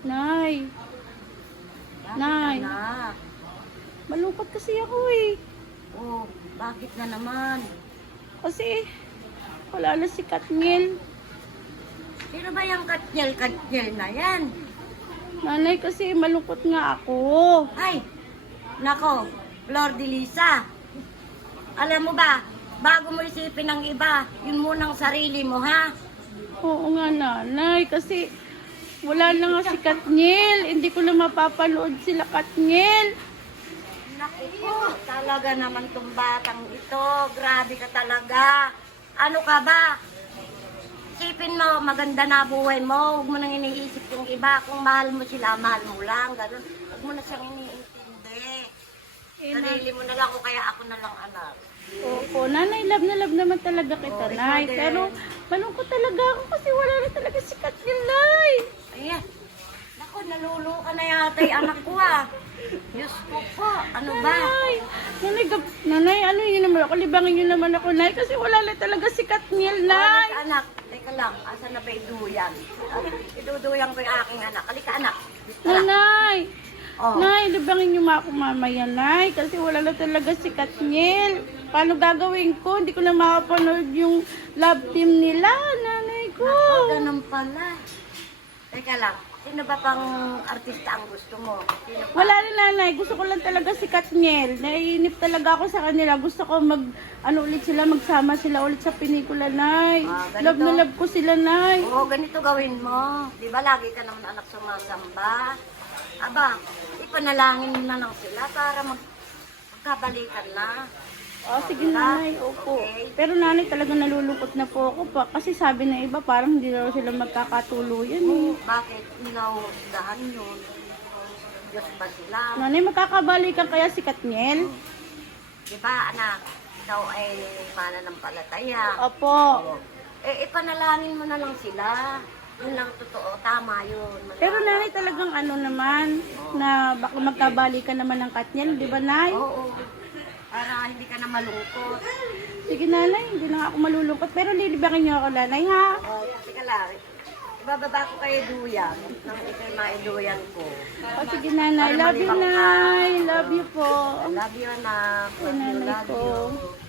Nay, Nay. Bakit anak? malungkot kasi ako eh. Oh, bakit na naman? Kasi wala na si Katniel. Sino ba yung Katniel na yan? Nanay, kasi malungkot nga ako. Ay, nako, Flor de Lisa. Alam mo ba, bago mo isipin ng iba, yun munang sarili mo, ha? Oo nga, nanay, kasi wala na nga si Katniel. Hindi ko na mapapanood sila Katniel. Naku po, talaga naman tong batang ito. Grabe ka talaga. Ano ka ba? Isipin mo, maganda na buhay mo. Huwag mo nang iniisip yung iba. Kung mahal mo sila, mahal mo lang. Ganun. Huwag mo na siyang iniintindi. Sarili mo na lang o kaya ako na lang, anak. Opo, nanay, love na love naman talaga kita, Oo, nay. ikaw din. Pero malungkot talaga ako kasi wala na talaga si Katniel, nay. Ayan. Naku, naluluka na yata yung anak ko, ah. Diyos ko po. Ano ba? Nanay, ano yun naman ako, libangin yun naman ako, nay, kasi wala na talaga si Katniel, nay. Halika, anak. Teka lang. Asan na ba iduyan? Iduduyan ko yung aking anak. Halika, anak. Tara. Nanay, Oh. nay, libangin niyo ako mamaya, nay, kasi wala na talaga si Katniel. Paano gagawin ko? Hindi ko na makapanood yung love team nila, nanay ko. Naku, ganun pala. Teka lang. Sino ba pang artista ang gusto mo? Sino pa? Wala na, nanay. Gusto ko lang talaga si Katniel. Naiinip talaga ako sa kanila. Gusto ko ulit sila, magsama sila ulit sa pelikula, nay. Ganito. Love na love ko sila, nay. Oo, ganito gawin mo. Di ba lagi ka naman anak sumasamba? Aba, ipanalangin mo na lang sila para magkabalikan na. Sige, nanay. Opo. Okay. Pero nanay, talaga nalulungkot na po ako pa. Kasi sabi ng iba, parang hindi na sila magkakatuluyan eh. Bakit ninahusgahan yun? Diyos ba sila? Nanay, magkakabalikan kaya si Katniel? Di ba, anak? Ikaw ay mananampalataya. Opo. Ipanalangin mo na lang sila. Yun lang totoo. Tama yun. Pero nanay, talagang ano naman, na baka magkabalikan naman ng Katniel, di ba, nay? Oo. Para hindi ka na malungkot. Sige, nanay, hindi na nga ako malulungkot. Pero lilibangin niyo ako, nanay, ha? Kasi ka lang. Ibababa ko kayo duyan. Nang ikay maiduyan ko. Sige, nanay. Para Love you, malibang ka. nay. Love you po. Love you, anak. Nanay Love ko. you.